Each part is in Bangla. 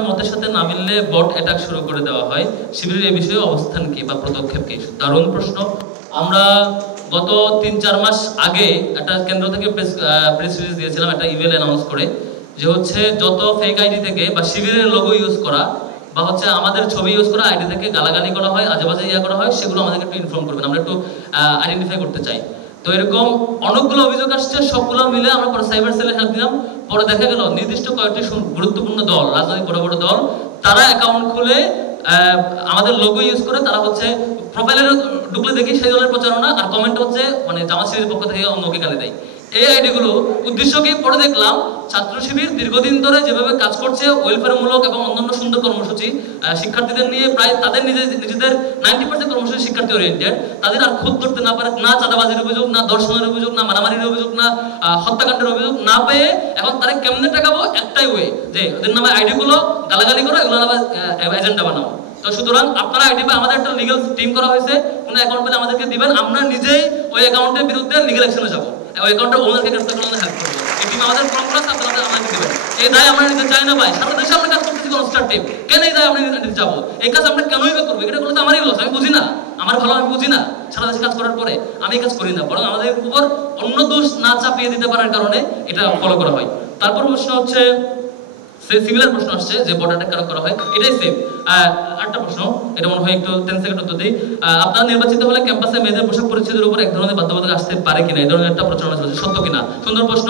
আপনার মতের সাথে না মিললে বট অ্যাটাক শুরু করে দেওয়া হয়, শিবিরের এই বিষয়ে অবস্থান কি বা পদক্ষেপ কি? দারুণ প্রশ্ন। আমরা গত 3-4 মাস আগে একটা কেন্দ্র থেকে প্রেস রিলিজ দিয়েছিলাম, একটা ইমেল অ্যানাউন্স করে, যে হচ্ছে যত ফেক আইডি থেকে বা শিবিরের লোগো ইউজ করা বা হচ্ছে আমাদের ছবি ইউজ করা আইডি থেকে গালাগালি করা হয়, আজেবাজে করা হয়, সেগুলো আমাদেরকে একটু ইনফর্ম করবেন, আমরা একটু আইডেন্টিফাই করতে চাই। তো এরকম অনেকগুলো অভিযোগ আসছে, সবগুলো মিলে আমরা পরে সাইবার সেলে হেল্প দিলাম। পরে দেখা গেল নির্দিষ্ট কয়েকটি গুরুত্বপূর্ণ দল, রাজনৈতিক বড় বড় দল, তারা অ্যাকাউন্ট খুলে আমাদের লোগো ইউজ করে তারা হচ্ছে প্রোফাইলে ঢুকলে দেখি সেই দলের প্রচারণা, আর কমেন্ট হচ্ছে মানে জামাত শিবিরের পক্ষ থেকে অন্যকে গালি দেয়। এই আইডিগুলো উদ্দেশ্য কি? পরে দেখলাম ছাত্র শিবির দীর্ঘদিন ধরে যেভাবে কাজ করছে, ওয়েলফেয়ারমূলক এবং অন্যান্য সুন্দর কর্মসূচি, শিক্ষার্থীদের নিয়ে প্রায় তাদের নিজেদের 90% কর্মসূচি শিক্ষার্থী ওরিয়েন্টেড, তাদের আর খুদ ধরতে না পারে, না চাঁদাবাজির অভিযোগ, না ধর্ষণের অভিযোগ, না মারামারির অভিযোগ, না হত্যাকাণ্ডের অভিযোগ না পেয়ে এখন তারা কেমনে টাকাবো একটাই ওয়ে, যে ওদের নামে আইডিগুলো গালাগালি করো, এগুলো নামে এজেন্ডা বানাও। তো সুতরাং আপনারা আইডি বা আমাদের একটা লিগ্যাল টিম করা হয়েছে, কোনো অ্যাকাউন্ট পেলে আমাদেরকে দিবেন, আমরা নিজেই ওই অ্যাকাউন্টের বিরুদ্ধে লিগ্যাল অ্যাকশনে যাবো, ওই অ্যাকাউন্টের ওনারকে গ্রেফতার করতে হেল্প করবো। এই টিম আমাদের ফর্ম করা আছে, আপনারা আমাকে দিবেন। এই দায় আমরা নিতে চাই না ভাই, সারা দেশে আমরা কাজ করতেছি কনস্ট্রাকটিভ, কেন এই দায় আমরা নিতে যাবো? এই কাজ আমরা কেনই বা করবো? এটা করলে তো আমারই লস, আমি বুঝি না, আমার ভালো আমি বুঝি না। সারা দেশে কাজ করার পরে আমি এই কাজ করি না, বরং আমাদের উপর অন্য দোষ না চাপিয়ে দিতে পারার কারণে এটা ফলো করা হয়। তারপর প্রশ্ন হচ্ছে, সিমিলার প্রশ্ন আসছে যে বট অ্যাটাক কেন করা হয়, এটাই সেম। আরেকটা প্রশ্ন, এটা মনে হয় একটু 10 সেকেন্ড উত্তর দিই। আপনারা নির্বাচিত হলে ক্যাম্পাসে মেয়েদের পোশাক পরিচ্ছদের উপর এক ধরনের বাধ্যবাধকতা আসতে পারে কিনা, এই ধরনের একটা প্রচারণা চলছে, সত্য কিনা? সুন্দর প্রশ্ন।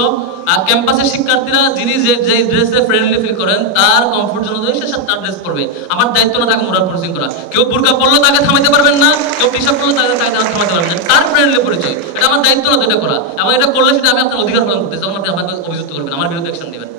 ক্যাম্পাসের শিক্ষার্থীরা যিনি যে ড্রেসে ফ্রেন্ডলি ফিল করেন তার কমফোর্ট জোন অনুযায়ী সে তার ড্রেস পরবে। আমার দায়িত্ব না তাকে মোরাল পোলিসিং করা। কেউ বুরকা পরলো তাকে থামাইতে পারবেন না, কেউ টি-শার্ট পরলো তাকে থামাইতে পারবেন না, তার ফ্রেন্ডলি পরিচয়, এটা আমার দায়িত্ব না তো এটা করা, এবং এটা করলে সেটা আমি আপনার অধিকার পালন করতেছি, তখন আপনি আমাকে অভিযুক্ত করবেন, আমার বিরুদ্ধে অ্যাকশন নেবেন।